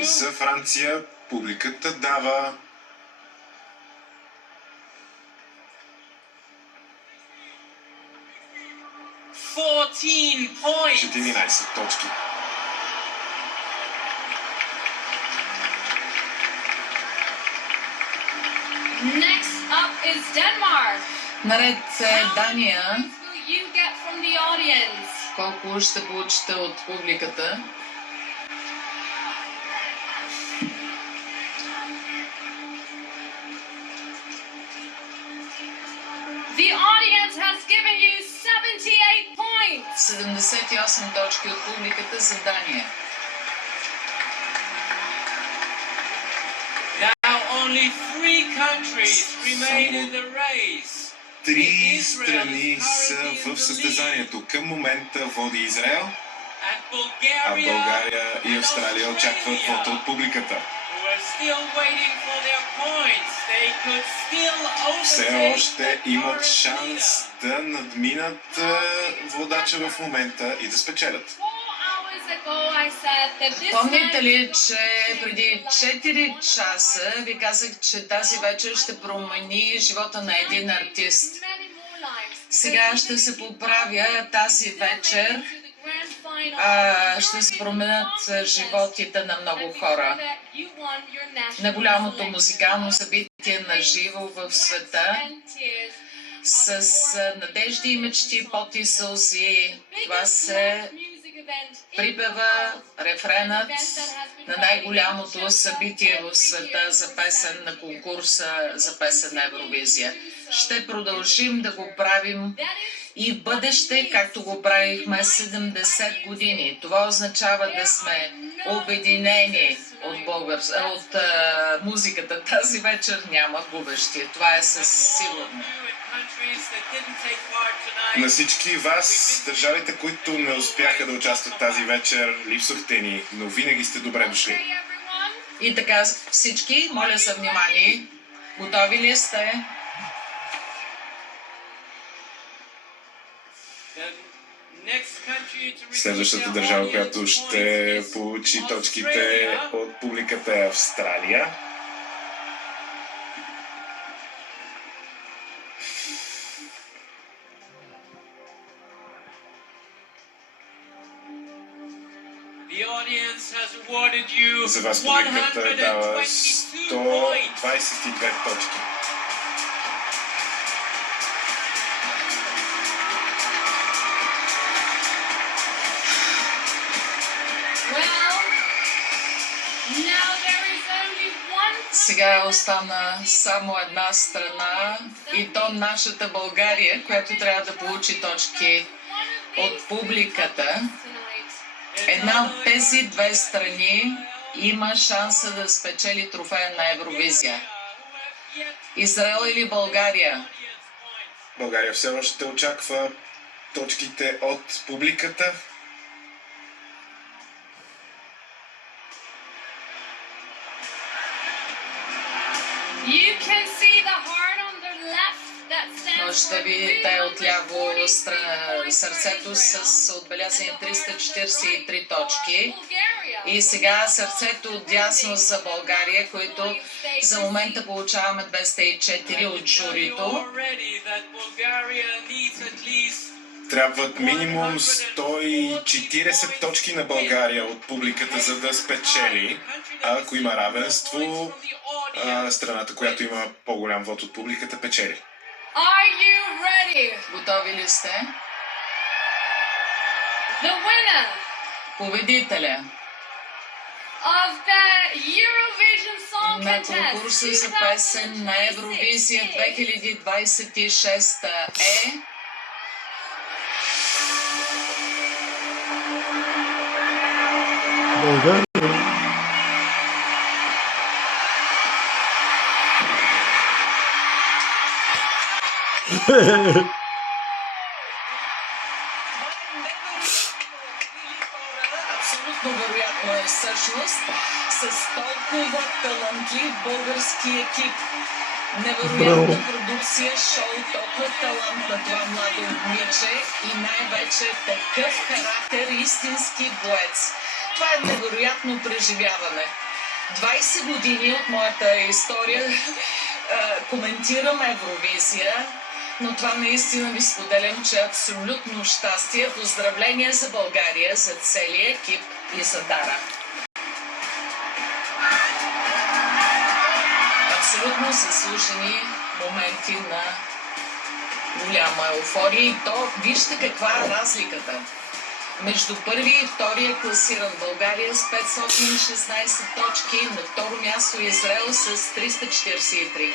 За Франция публиката дава 14 точки. Next up is Denmark. Наред е Дания. How much will you get from the audience? Колко ще получите от публиката? The audience has given you 78 points. 78 точки от публиката за Дания. Now only 3 countries remain in the race. 3 страни са в състезанието. Към момента води Израел, а България и Австралия очакват вота от публиката. Все още имат шанс да надминат водача в момента и да спечелят. Помните ли, че преди 4 часа ви казах, че тази вечер ще промени живота на един артист? Сега ще се поправя тази вечер. Ще се променят животите на много хора. На голямото музикално събитие на живо в света, с надежди и мечти, пот и сълзи. Това се припева рефренът на най-голямото събитие в света за песен на конкурса за песен на Евровизия. Ще продължим да го правим и в бъдеще, както го правихме 70 години. Това означава да сме обединени от музиката. Тази вечер няма губещи. Това е със сигурно. На всички вас, държавите, които не успяха да участват тази вечер, липсвахте ни, но винаги сте добре дошли. И така всички, моля за внимание. Готови ли сте? Следващата държава, която ще получи точките от публиката е Австралия. За вас публиката дава 122 точки. Сега остана само една страна и то нашата България, която трябва да получи точки от публиката. Една от тези две страни има шанса да спечели трофея на Евровизия. Израел или България? България все още очаква точките от публиката. Можете да видите отляво сърцето с отбелязани 343 точки. И сега сърцето отдясно за България, които за момента получаваме 204 от журито. Трябват минимум 140 точки на България от публиката, за да спечели. А ако има равенство, страната, която има по-голям вод от публиката, печели. Are you ready? Готови ли сте? The winner Победителя of the Eurovision Song на Contest конкурса за песен на Евровизия 2026 е... България. Абсолютно невероятно е всъщност, с толкова талантлив български екип. Невероятна продукция, шоу, толкова талант на това младо момиче и най-вече такъв характер, истински боец. Това е невероятно преживяване. 20 години от моята история коментирам Евровизия, но това наистина ви споделям, че е абсолютно щастие. Поздравления за България, за целия екип и за Дара. Абсолютно заслужени моменти на голяма еуфория и то вижте каква е разликата. Между първия и втория класиран България с 516 точки, на второ място Израел с 343.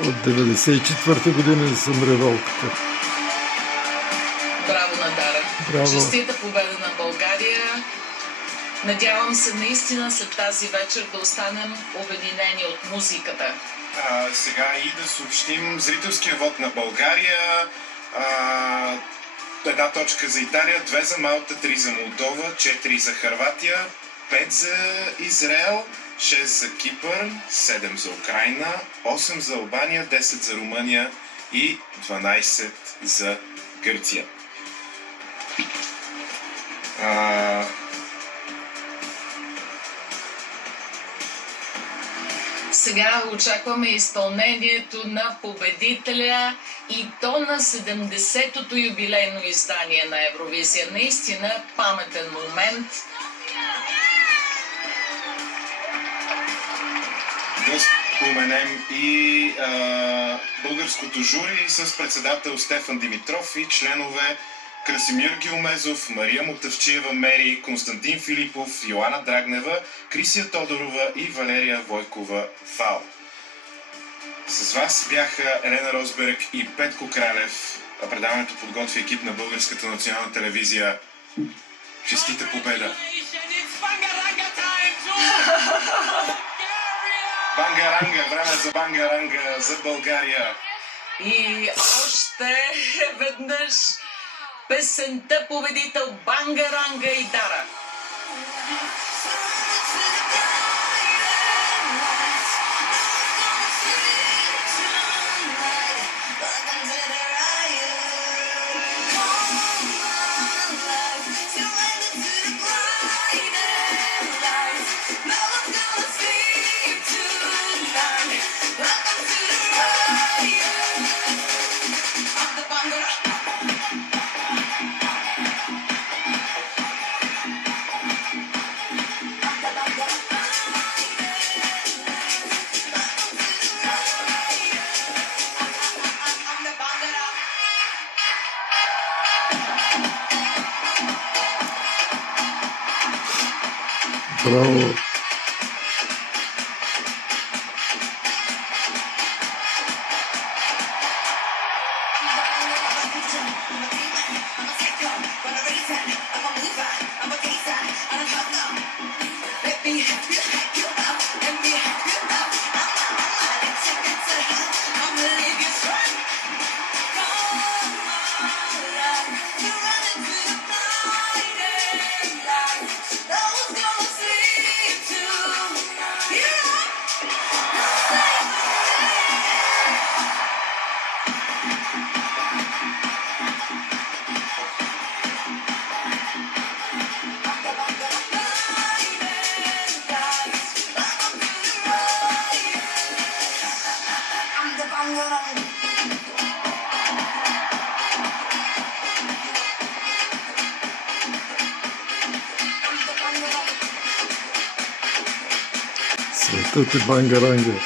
От 94-та година съм револката. Браво на Дара! Браво. Честита победа на България! Надявам се наистина след тази вечер да останем обединени от музиката. Сега и да съобщим зрителския вод на България. Една точка за Италия, 2 за Малта, 3 за Молдова, 4 за Хърватия, 5 за Израел, 6 за Кипър, 7 за Украйна, 8 за Албания, 10 за Румъния и 12 за Гърция. Сега очакваме изпълнението на победителя и то на 70-тото юбилейно издание на Евровизия. Наистина паметен момент. Да споменем и българското жури с председател Стефан Димитров и членове Красимир Гилмезов, Мария Мотавчиева Мери, Константин Филипов, Йоана Драгнева, Крисия Тодорова и Валерия Войкова Вал. С вас бяха Елена Росберг и Петко Кралев. Предаването подготви екип на Българската национална телевизия. Честита победа! It's Bangaranga time to Bulgaria! Бангаранга! Време за Бангаранга за България! И още веднъж песента победител Бангаранга и Дара. Браво! Светът е Бангаранга.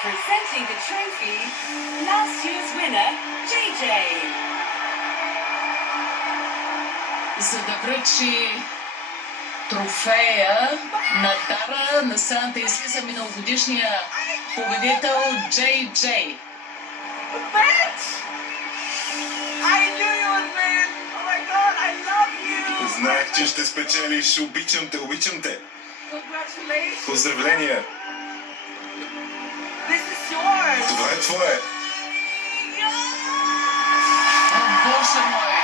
Presenting the trophy, last year's winner, JJ. За да връчи трофея на Дара на сцената излиза миналогодишния победител Джей Джей. Bet! I knew you would win! Oh my god, I love you! Знаех, че ще спечелиш. Обичам те, обичам те. Congratulations! Поздравления. This is yours! Това е твое. О, Боже мой!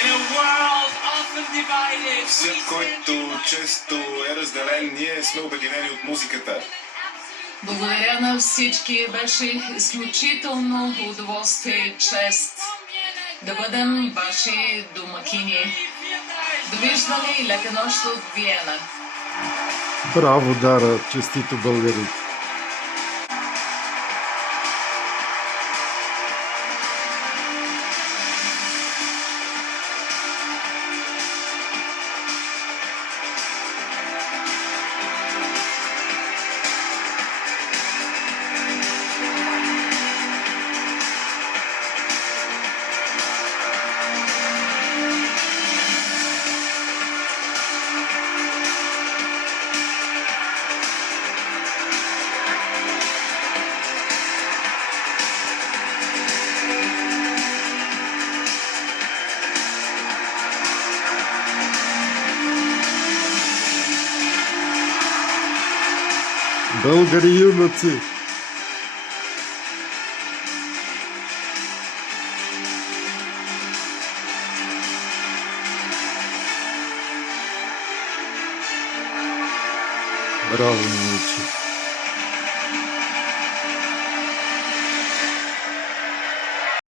In a world often divided, we Свят, stand който united. често е разделен, ние сме обединени от музиката. Благодаря на всички. Беше изключително удоволствие и чест да бъдем ваши домакини. Довиждане и лека нощ от Виена. Браво, Дара, честито българи. Българи юнаци! Браво, момиче!